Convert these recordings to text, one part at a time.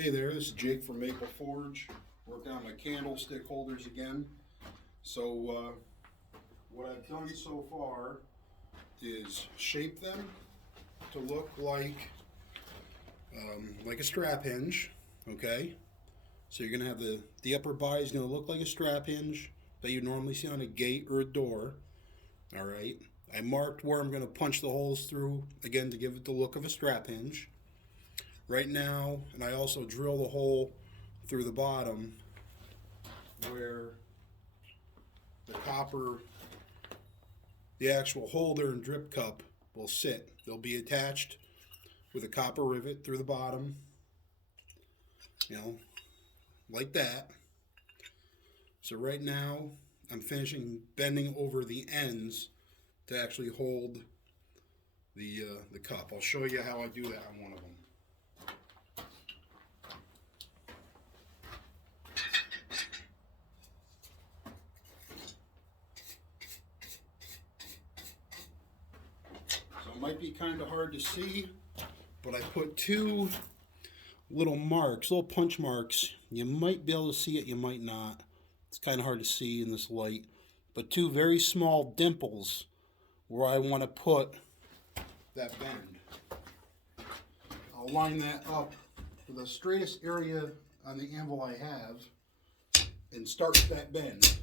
Hey there, this is Jake from Maple Forge, working on my candlestick holders again. So what I've done so far is shape them to look like a strap hinge, okay? So you're gonna have the upper body is gonna look like a strap hinge that you normally see on a gate or a door, all right? I marked where I'm gonna punch the holes through, again, to give it the look of a strap hinge. Right now, and I also drill the hole through the bottom where the copper, the actual holder and drip cup will sit. They'll be attached with a copper rivet through the bottom, like that. So right now, I'm finishing bending over the ends to actually hold the cup. I'll show you how I do that on one of them. It might be kind of hard to see, but I put two little marks, little punch marks. You might be able to see it, you might not. It's kind of hard to see in this light. But two very small dimples where I want to put that bend. I'll line that up to the straightest area on the anvil I have and start that bend.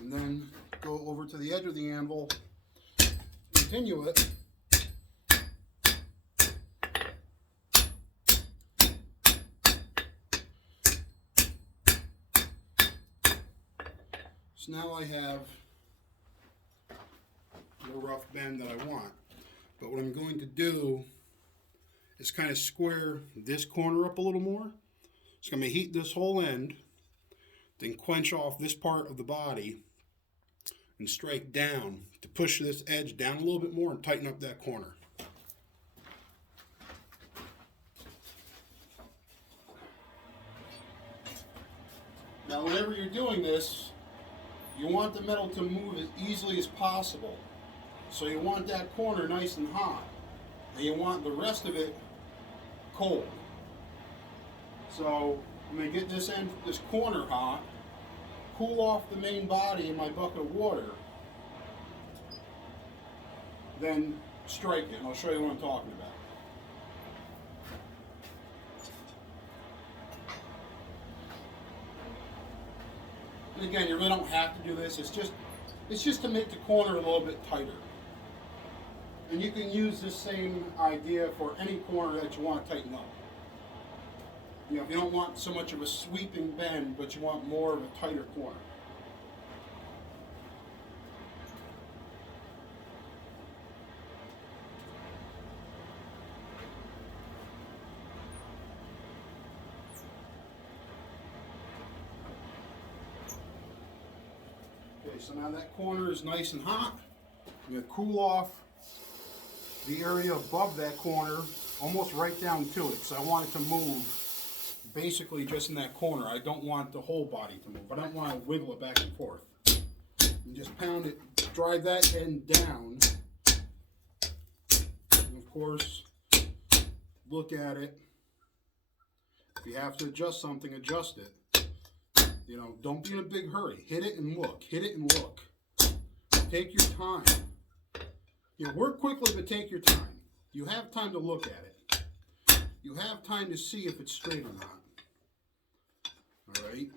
And then go over to the edge of the anvil, continue it, so now I have the rough bend that I want. But what I'm going to do is kind of square this corner up a little more. So I'm going to heat this whole end, then quench off this part of the body and strike down to push this edge down a little bit more and tighten up that corner. Now whenever you're doing this, you want the metal to move as easily as possible. So you want that corner nice and hot, and you want the rest of it cold. So I'm going to get this corner hot, cool off the main body in my bucket of water, then strike it, and I'll show you what I'm talking about. And again, you really don't have to do this. It's just to make the corner a little bit tighter. And you can use this same idea for any corner that you want to tighten up. If you don't want so much of a sweeping bend, but you want more of a tighter corner. Okay, so now that corner is nice and hot. I'm going to cool off the area above that corner, almost right down to it, so I want it to move basically just in that corner. I don't want the whole body to move. I don't want to wiggle it back and forth. And just pound it, drive that end down. And of course, look at it. If you have to adjust something, adjust it. Don't be in a big hurry. Hit it and look. Hit it and look. Take your time. Work quickly, but take your time. You have time to look at it. You have time to see if it's straight or not. All right.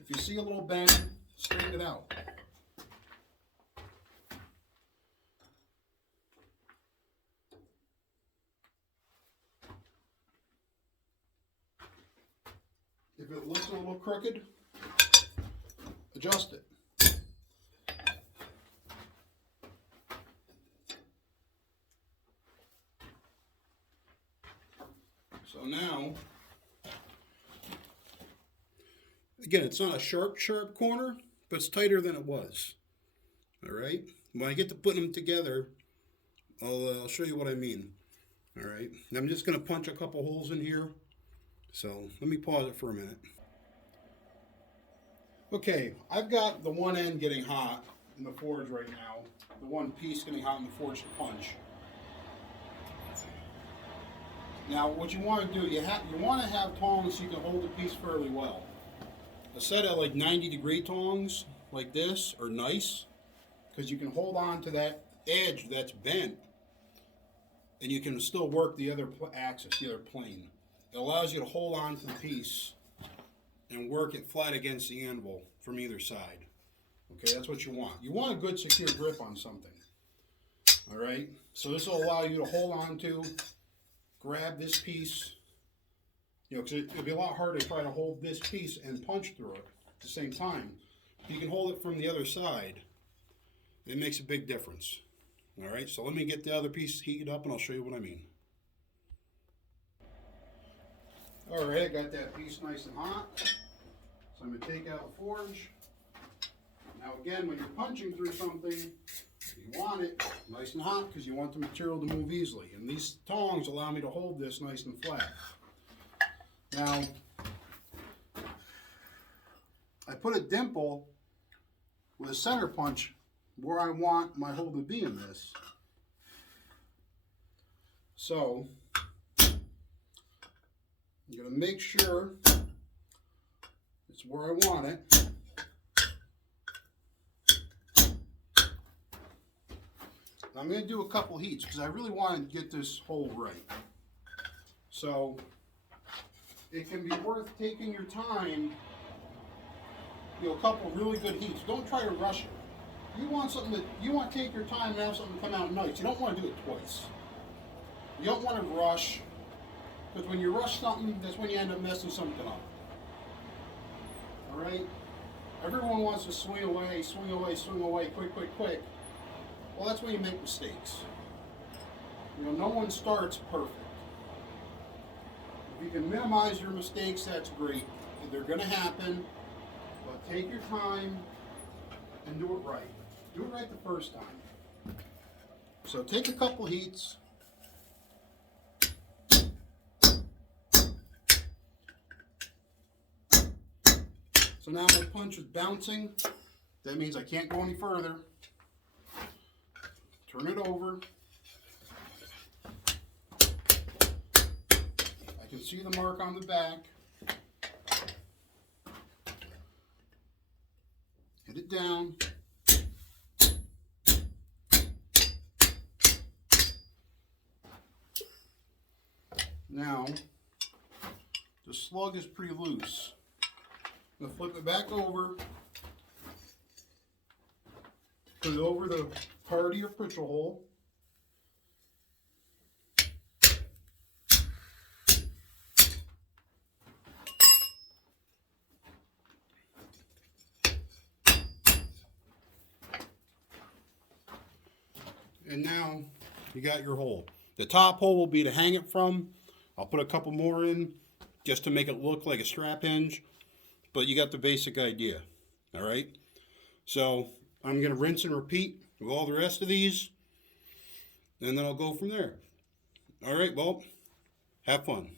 If you see a little bend, straighten it out. If it looks a little crooked, adjust it. So now, again, it's not a sharp corner, but it's tighter than it was. All right. When I get to putting them together, I'll show you what I mean. All right. I'm just going to punch a couple holes in here. So let me pause it for a minute. Okay, I've got the one end getting hot. in the forge right now. The one piece getting hot in the forge to punch. Now, what you want to do, you want to have tongs so you can hold the piece fairly well. A set of like 90-degree tongs, like this, are nice, because you can hold on to that edge that's bent, and you can still work the other axis, the other plane. It allows you to hold on to the piece and work it flat against the anvil from either side. Okay, that's what you want. You want a good secure grip on something. All right, so this will allow you to hold on to, grab this piece, you know, because it'd be a lot harder to try to hold this piece and punch through it at the same time. If you can hold it from the other side, it makes a big difference. All right, so let me get the other piece heated up and I'll show you what I mean. All right, I got that piece nice and hot. So I'm going to take out the forge. Now again, when you're punching through something, you want it nice and hot because you want the material to move easily. And these tongs allow me to hold this nice and flat. Now, I put a dimple with a center punch where I want my hole to be in this. So, I'm going to make sure it's where I want it. I'm going to do a couple heats because I really want to get this hole right. So, it can be worth taking your time, you know, a couple really good heats. Don't try to rush it. You want something that, you want to take your time and have something come out nice. You don't want to do it twice. You don't want to rush, because when you rush something, that's when you end up messing something up. All right? Everyone wants to swing away, swing away, swing away, quick, quick, quick. Well, that's when you make mistakes. You know, no one starts perfect. If you can minimize your mistakes, that's great. They're going to happen, but take your time and do it right. Do it right the first time. So take a couple heats. So now my punch is bouncing. That means I can't go any further. Turn it over. I can see the mark on the back. Hit it down. Now, the slug is pretty loose. I'm going to flip it back over. Put it over the part of your pritchel hole. And now you got your hole. The top hole will be to hang it from. I'll put a couple more in just to make it look like a strap hinge, but you got the basic idea. All right, so I'm going to rinse and repeat with all the rest of these, and then I'll go from there. All right, well, have fun.